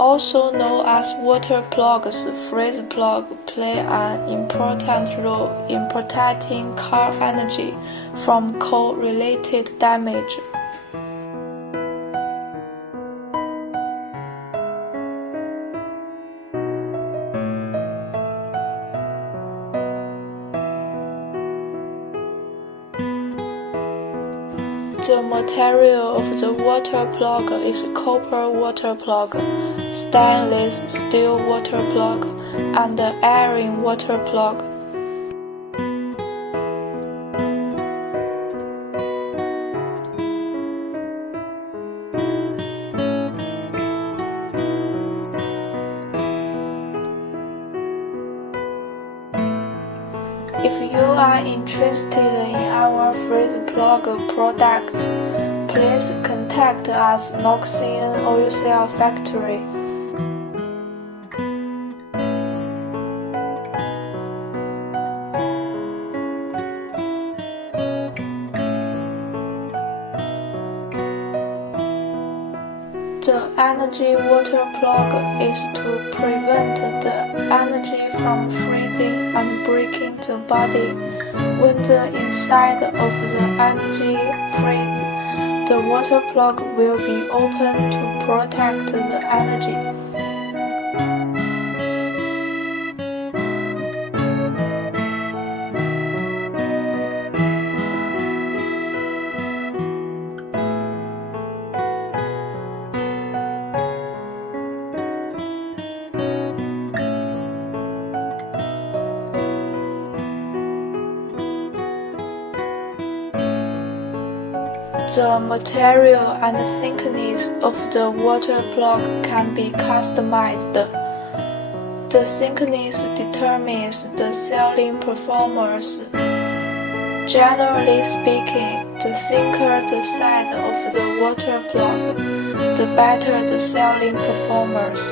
Also known as water plugs, freeze plugs play an important role in protecting car energy from coal-related damage. The material of the water plug is copper water plug, stainless steel water plug, and iron water plug. If you are interested in our freeze plug products, please contact us Nnkrubberseal factory. The energy water plug is to prevent the energy from freezing and breaking the body. When the inside of the energy freezes, the water plug will be open to protect the energy. The material and thickness of the water plug can be customized. The thickness determines the sealing performance. Generally speaking, the thicker the side of the water plug, the better the sealing performance.